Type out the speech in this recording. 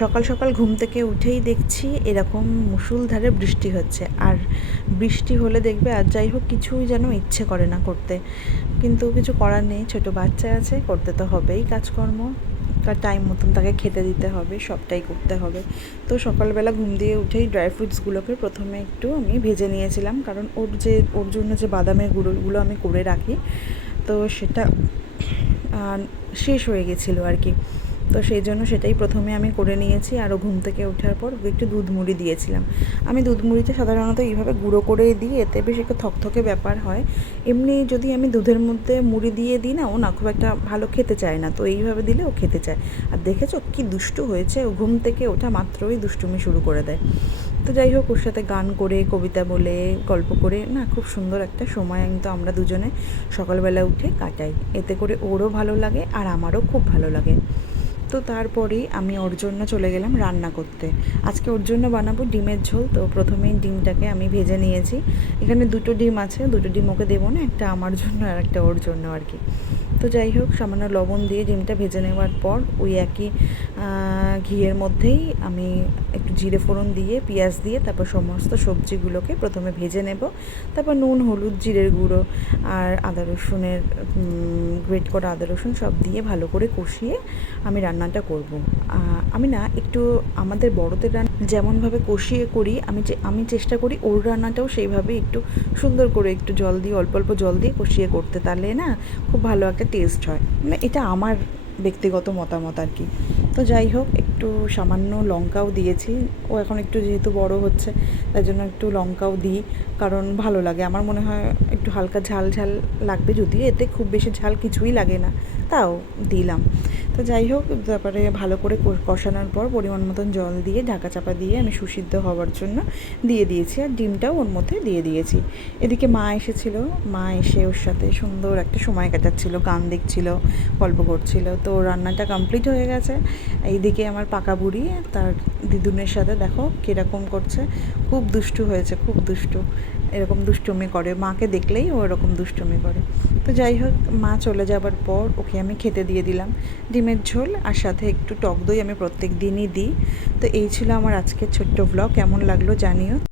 সকাল সকাল ঘুম থেকে উঠেই দেখছি এরকম মুষলধারে বৃষ্টি হচ্ছে। আর বৃষ্টি হলে দেখবে আর যাই হোক কিছুই যেন ইচ্ছে করে না করতে, কিন্তু কিছু করার নেই, ছোটো বাচ্চা আছে, করতে তো হবেই কাজকর্ম, তার টাইম মতন তাকে খেতে দিতে হবে, সবটাই করতে হবে। তো সকালবেলা ঘুম দিয়ে উঠেই ড্রাই ফ্রুটসগুলোকে প্রথমে একটু আমি ভেজে নিয়েছিলাম, কারণ ওর জন্য যে বাদামের গুঁড়োগুলো আমি করে রাখি, তো সেটা শেষ হয়ে গেছিলো আর কি। তো সেই জন্য সেটাই প্রথমে আমি করে নিয়েছি। আরও ঘুম থেকে ওঠার পর ওকে একটু দুধ মুড়ি দিয়েছিলাম। আমি দুধ মুড়িতে সাধারণত এইভাবে গুঁড়ো করে দিই, এতে বেশ একটু থকথকে ব্যাপার হয়। এমনি যদি আমি দুধের মধ্যে মুড়ি দিয়ে দিই না, ও না খুব একটা ভালো খেতে চায় না, তো এইভাবে দিলে ও খেতে চায়। আর দেখেছো কি দুষ্টু হয়েছে, ও ঘুম থেকে ওঠা মাত্রই দুষ্টুমি শুরু করে দেয়। তো যাই হোক, ওর সাথে গান করে, কবিতা বলে, গল্প করে না খুব সুন্দর একটা সময় কিন্তু আমরা দুজনে সকালবেলা উঠে কাটাই। এতে করে ওরও ভালো লাগে আর আমারও খুব ভালো লাগে। তো তারপরেই আমি ওর জন্য চলে গেলাম রান্না করতে। আজকে ওর জন্য বানাবো ডিমের ঝোল। তো প্রথমেই ডিমটাকে আমি ভেজে নিয়েছি। এখানে 2টো ডিম আছে, 2টো ডিম ওকে দেবো না, একটা আমার জন্য আর একটা ওর জন্য আর কি। তো যাই হোক, সামান্য লবণ দিয়ে ডিমটা ভেজে নেওয়ার পর ওই একই ঘিয়ের মধ্যেই আমি একটু জিরে ফোড়ন দিয়ে, পেঁয়াজ দিয়ে, তারপর সমস্ত সবজিগুলোকে প্রথমে ভেজে নেব। তারপর নুন, হলুদ, জিরের গুঁড়ো আর আদা রসুনের গ্রেট করা আদা রসুন সব দিয়ে ভালো করে কষিয়ে আমি রান্নাটা করব। আমি না একটু আমাদের বড়দের রান্না যেমনভাবে কষিয়ে করি, আমি চেষ্টা করি ওর রান্নাটাও সেইভাবে একটু সুন্দর করে একটু জল দিয়ে, অল্প অল্প জল দিয়ে কষিয়ে করতে, তাহলে না খুব ভালো একটা টেস্ট হয়। মানে এটা আমার ব্যক্তিগত মতামত আর কি। তো যাই হোক, একটু সামান্য লঙ্কাও দিয়েছি। ও এখন একটু যেহেতু বড় হচ্ছে, তাই জন্য একটু লঙ্কাও দিই, কারণ ভালো লাগে। আমার মনে হয় একটু হালকা ঝাল ঝাল লাগবে, যদিও এতে খুব বেশি ঝাল কিছুই লাগে না, তাও দিলাম। তো যাই হোক, তারপরে ভালো করে কষানোর পর পরিমাণ মতন জল দিয়ে ঢাকা চাপা দিয়ে আমি সুসিদ্ধ হওয়ার জন্য দিয়ে দিয়েছি, আর ডিমটাও ওর মধ্যে দিয়ে দিয়েছি। এদিকে মা এসেছিল, মা এসে ওর সাথে সুন্দর একটা সময় কাটাচ্ছিল, গান দেখছিল, গল্প করছিল। তো রান্নাটা কমপ্লিট হয়ে গেছে। এইদিকে আমার পাকা বুড়ি তার দিদুনের সাথে দেখো কীরকম করছে, খুব দুষ্টু হয়েছে, খুব দুষ্টু, এরকম দুষ্টুমি করে, মাকে দেখলেই ও এরকম দুষ্টুমি করে। তো যাই হোক, মা চলে যাবার পর ওকে আমি খেতে দিয়ে দিলাম ডিমের ঝোল, আর সাথে একটু টক দই আমি প্রত্যেক দিনই দিই। তো এই ছিল আমার আজকের ছোট্ট ব্লগ। কেমন লাগলো জানিও।